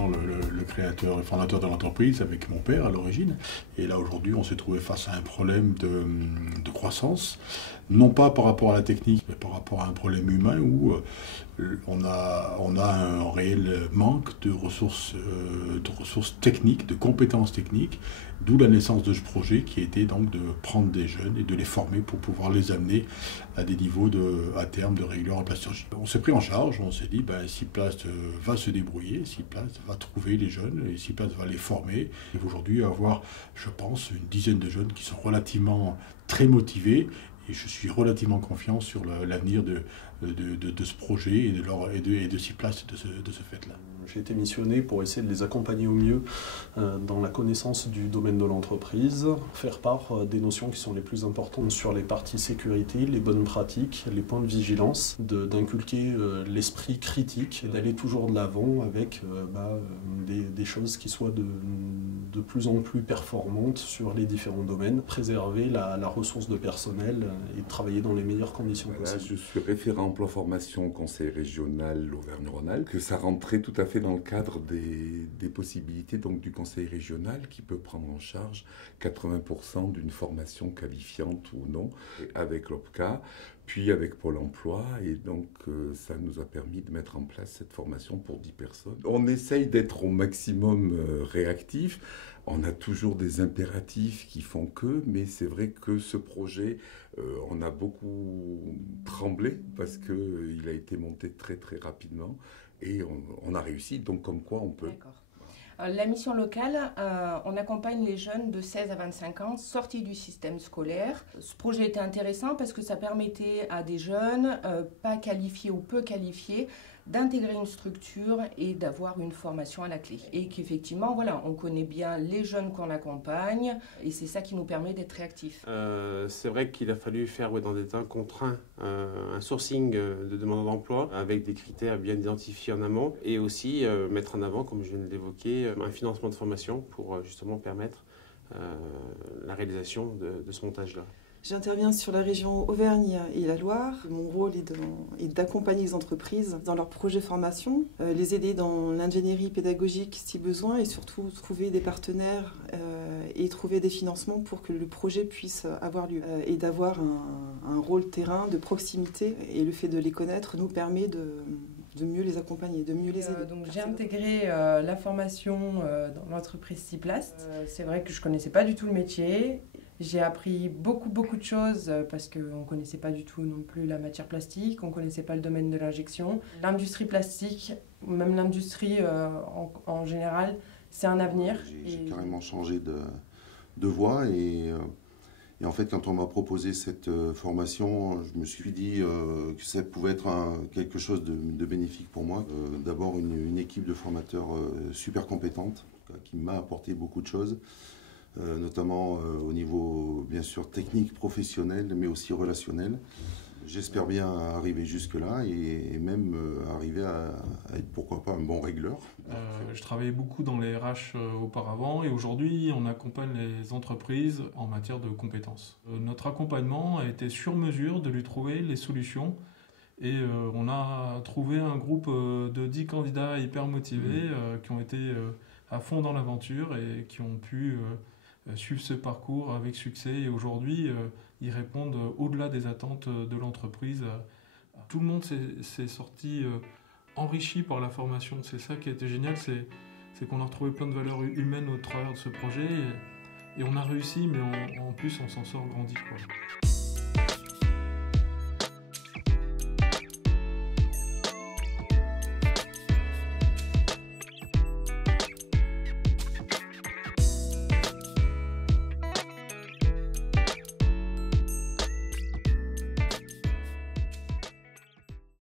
étant le créateur et fondateur de l'entreprise avec mon père à l'origine. Et là aujourd'hui on s'est trouvé face à un problème de croissance, non pas par rapport à la technique, mais par rapport à un problème humain où on a un réel manque de ressources techniques, de compétences techniques, d'où la naissance de ce projet qui était donc de prendre des jeunes et de les former pour pouvoir les amener à des niveaux à terme de régleur en plasturgie. On s'est pris en charge, on s'est dit Ciplast va se débrouiller, Ciplast va trouver les jeunes et Ciplast va les former. Et aujourd'hui avoir, je pense, une dizaine de jeunes qui sont relativement très motivés. Et je suis relativement confiant sur l'avenir de ce projet et de Ciplast de ce fait-là. J'ai été missionné pour essayer de les accompagner au mieux dans la connaissance du domaine de l'entreprise, faire part des notions qui sont les plus importantes sur les parties sécurité, les bonnes pratiques, les points de vigilance, d'inculquer l'esprit critique et d'aller toujours de l'avant avec des choses qui soient de plus en plus performantes sur les différents domaines, préserver la ressource de personnel et travailler dans les meilleures conditions possibles. Je suis référent emploi formation au conseil régional Auvergne-Rhône-Alpes, que ça rentrait tout à fait dans le cadre des possibilités donc, du conseil régional qui peut prendre en charge 80% d'une formation qualifiante ou non avec l'OPCA, puis avec Pôle emploi, et donc ça nous a permis de mettre en place cette formation pour 10 personnes. On essaye d'être au maximum réactif. On a toujours des impératifs qui font que, mais c'est vrai que ce projet, on a beaucoup tremblé parce qu'il a été monté très très rapidement et on a réussi, donc comme quoi on peut. D'accord. La mission locale, on accompagne les jeunes de 16 à 25 ans sortis du système scolaire. Ce projet était intéressant parce que ça permettait à des jeunes pas qualifiés ou peu qualifiés d'intégrer une structure et d'avoir une formation à la clé. Et qu'effectivement, voilà, on connaît bien les jeunes qu'on accompagne et c'est ça qui nous permet d'être réactifs. C'est vrai qu'il a fallu faire dans des temps contraints un sourcing de demandeurs d'emploi avec des critères bien identifiés en amont et aussi mettre en avant, comme je viens de l'évoquer, un financement de formation pour justement permettre la réalisation de ce montage-là. J'interviens sur la région Auvergne et la Loire. Mon rôle est d'accompagner les entreprises dans leurs projets formation, les aider dans l'ingénierie pédagogique si besoin et surtout trouver des partenaires et trouver des financements pour que le projet puisse avoir lieu. Et d'avoir un rôle terrain de proximité et le fait de les connaître nous permet de mieux les accompagner, de mieux les aider. Donc j'ai intégré la formation dans l'entreprise Ciplast. C'est vrai que je ne connaissais pas du tout le métier. J'ai appris beaucoup de choses parce qu'on ne connaissait pas du tout non plus la matière plastique, on ne connaissait pas le domaine de l'injection. L'industrie plastique, même l'industrie en général, c'est un avenir. J'ai carrément changé de voie et en fait quand on m'a proposé cette formation, je me suis dit que ça pouvait être quelque chose de bénéfique pour moi. D'abord une équipe de formateurs super compétente qui m'a apporté beaucoup de choses. Notamment au niveau bien sûr technique, professionnel, mais aussi relationnel. J'espère bien arriver jusque-là et même arriver à être pourquoi pas un bon régleur. Je travaillais beaucoup dans les RH auparavant et aujourd'hui on accompagne les entreprises en matière de compétences. Notre accompagnement a été sur mesure de lui trouver les solutions et on a trouvé un groupe de 10 candidats hyper motivés qui ont été à fond dans l'aventure et qui ont pu suivre ce parcours avec succès et aujourd'hui ils répondent au-delà des attentes de l'entreprise. Tout le monde s'est sorti enrichi par la formation. C'est ça qui a été génial, c'est qu'on a retrouvé plein de valeurs humaines au travers de ce projet et on a réussi, mais en plus on s'en sort grandi, quoi.